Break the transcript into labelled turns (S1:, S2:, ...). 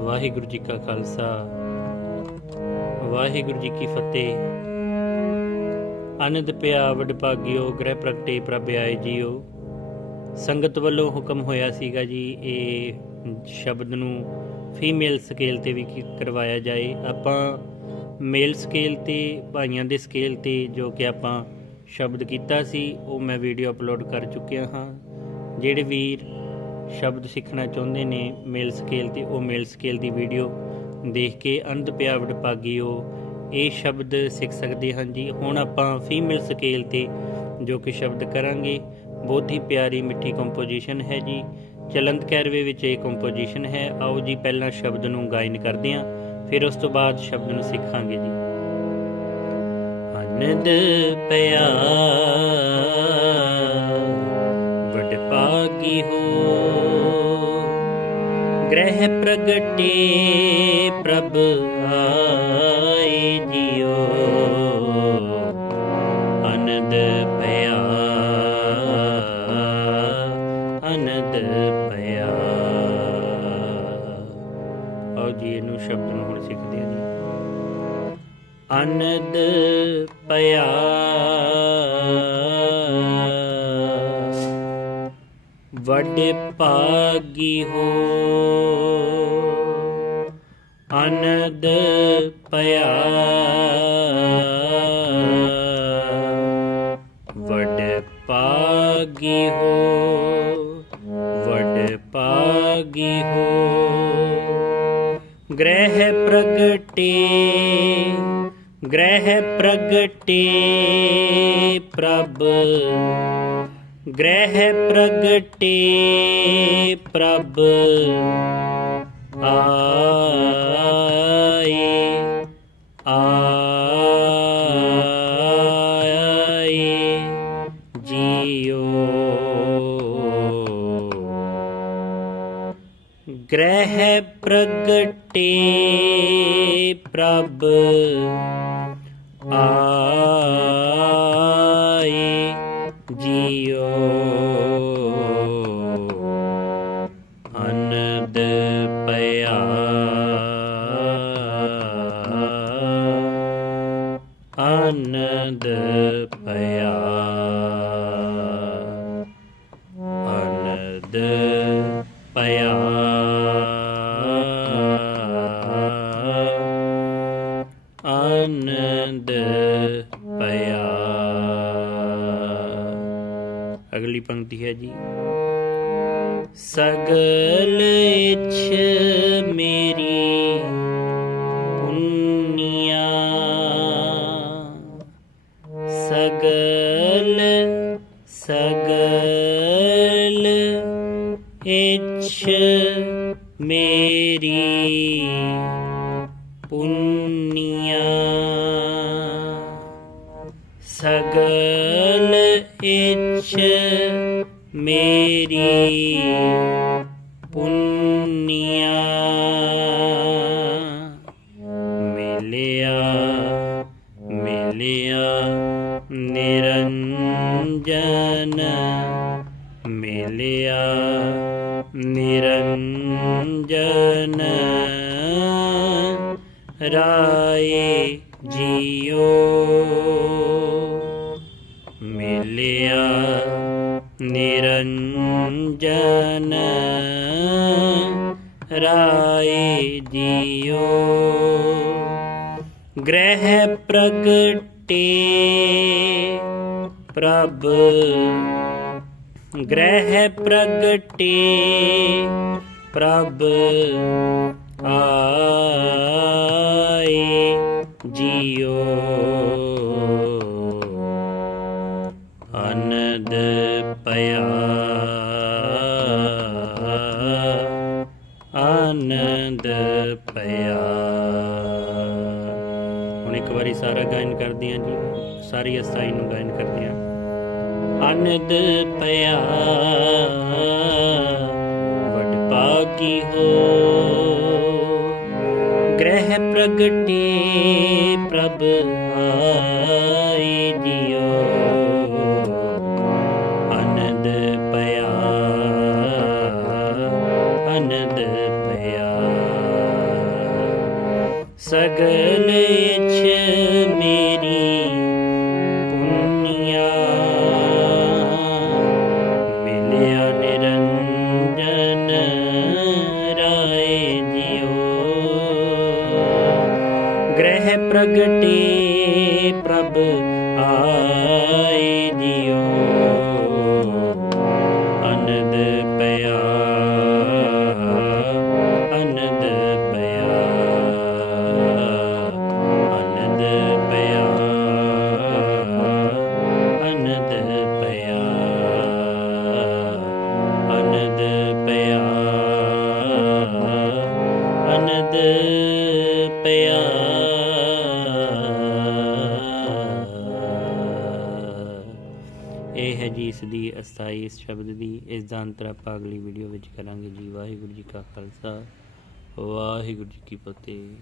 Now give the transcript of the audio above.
S1: ਵਾਹਿਗੁਰੂ ਜੀ ਕਾ ਖਾਲਸਾ, ਵਾਹਿਗੁਰੂ ਜੀ ਕੀ ਫਤਿਹ। ਆਨੰਦ ਪਿਆ ਵਡ ਭਾਗਿਓ, ਗ੍ਰਹਿ ਪ੍ਰਗਟੇ ਪ੍ਰਭ ਆਏ ਜੀਓ। ਸੰਗਤ ਵੱਲੋਂ ਹੁਕਮ ਹੋਇਆ ਸੀਗਾ ਜੀ, ਇਹ ਸ਼ਬਦ ਨੂੰ ਫੀਮੇਲ ਸਕੇਲ ਤੇ ਵੀ ਕਰਵਾਇਆ ਜਾਏ। ਆਪਾਂ ਮੇਲ ਸਕੇਲ ਤੇ, ਭਾਈਆਂ ਦੇ ਸਕੇਲ ਤੇ ਜੋ ਕਿ ਆਪਾਂ ਸ਼ਬਦ ਕੀਤਾ ਸੀ, ਉਹ ਮੈਂ ਵੀਡੀਓ ਅਪਲੋਡ ਕਰ ਚੁੱਕਿਆ ਹਾਂ। ਜਿਹੜੇ ਵੀਰ ਸ਼ਬਦ ਸਿੱਖਣਾ ਚਾਹੁੰਦੇ ਨੇ ਮੇਲ ਸਕੇਲ ਤੇ ਉਹ ਮੇਲ ਸਕੇਲ ਦੀ ਵੀਡੀਓ ਦੇਖ ਕੇ ਅੰਧ ਪਿਆ ਵਡਭਾਗੀਓ ਇਹ ਸ਼ਬਦ ਸਿੱਖ ਸਕਦੇ ਹਨ ਜੀ। ਹੁਣ ਆਪਾਂ ਫੀਮੇਲ ਸਕੇਲ ਤੇ ਜੋ ਕਿ ਸ਼ਬਦ ਕਰਾਂਗੇ। ਬਹੁਤ ਹੀ ਪਿਆਰੀ ਮਿੱਠੀ ਕੰਪੋਜੀਸ਼ਨ ਹੈ ਜੀ। ਚਲੰਤ ਕੈਰਵੇ ਵਿੱਚ ਇਹ ਕੰਪੋਜੀਸ਼ਨ ਹੈ। ਆਓ ਜੀ ਪਹਿਲਾਂ ਸ਼ਬਦ ਨੂੰ ਗਾਇਨ ਕਰਦੇ ਹਾਂ, ਫਿਰ ਉਸ ਤੋਂ ਬਾਅਦ ਸ਼ਬਦ ਨੂੰ ਸਿੱਖਾਂਗੇ ਜੀ। ਆਨੰਦ ਪਿਆ ਹੋ ਗ੍ਰਹਿ ਪ੍ਰਗਟੇ ਪ੍ਰਭ ਆਏ ਜਿਉ ਆਨੰਦ ਪਿਆ ਆਨੰਦ ਪਿਆ ਆਓ ਜੀ ਇਹਨੂੰ ਸ਼ਬਦ ਨੂੰ ਹੁਣ ਸਿੱਖਦੇ ਹਾਂ ਜੀ ਆਨੰਦ ਪਿਆ ਵੱਡੇ ਭਾਗੀ ਹੋ। ਆਨੰਦ ਪਿਆ ਵੱਡੇ ਭਾਗੀ ਹੋ। ਵੱਡੇ ਭਾਗੀ ਹੋ। ਗ੍ਰਹਿ ਪ੍ਰਗਟੇ। ਗ੍ਰਹਿ ਪ੍ਰਗਟੇ ਪ੍ਰਭ। ਗ੍ਰਹਿ ਪ੍ਰਗਟੇ ਪ੍ਰਭ ਆਏ ਆਏ ਜੀਓ। ਗ੍ਰਹਿ ਪ੍ਰਗਟੇ ਪ੍ਰਭ ਆਏ ਜੀਓ। ਅਨੰਦ ਪਿਆ। ਆਨੰਦ ਪਿਆ। ਆਨੰਦ ਪਿਆ। ਆਨੰਦ ਪਿਆ। ਅਗਲੀ ਪੰਕਤੀ ਹੈ ਜੀ। ਸਗਲ ਇਛ ਮੇਰੀ ਪੁੰਨੀਆ। ਸਗਲ ਸਗਲ ਇਛ ਮੇਰੀ ਪੁੰਨੀਆ। ਸਗਲ ਇਛ ਮੇਰੀ ਪੁੰਨੀਆ ਮਿਲਿਆ ਮਿਲਿਆ ਨਿਰੰਜਨ ਮਿਲਿਆ ਨਿਰੰਜਨ। ਰਾਏ ਜੀਓ। ਮਿਲਿਆ ਨਿਰੰਜਨ। ਰਾਏ ਜੀਓ ਗ੍ਰਹਿ ਪ੍ਰਗਟੇ ਪ੍ਰਭ। ਗ੍ਰਹਿ ਪ੍ਰਗਟੇ ਪ੍ਰਭ ਆਏ। ਜੀਓ। ਹੁਣ ਇੱਕ ਵਾਰੀ ਸਾਰਾ ਗਾਇਨ ਕਰਦੇ ਹਾਂ ਜੀ, ਸਾਰੀ ਅਸਾਈ ਨੂੰ ਗਾਇਨ ਕਰਦੇ ਹਾਂ ਆਨੰਦ ਪਿਆ, ਵਡ ਪਾਗੀ ਹੋ। ਗ੍ਰਹਿ ਪ੍ਰਗਟੇ ਪ੍ਰਭ ਆਏ ਗ੍ਰਹਿ ਪ੍ਰਗਟੇ ਪ੍ਰਭ ਆਏ ਜਿਉ ਇਹ ਹੈ ਜੀ ਇਸ ਦੀ ਅਸਥਾਈ ਇਸ ਸ਼ਬਦ ਦੀ, ਇਸ ਦਾ ਅੰਤਰ ਆਪਾਂ ਅਗਲੀ ਵੀਡੀਓ ਵਿੱਚ ਕਰਾਂਗੇ ਜੀ। ਵਾਹਿਗੁਰੂ ਜੀ ਕਾ ਖਾਲਸਾ, ਵਾਹਿਗੁਰੂ ਜੀ ਕੀ ਫਤਿਹ।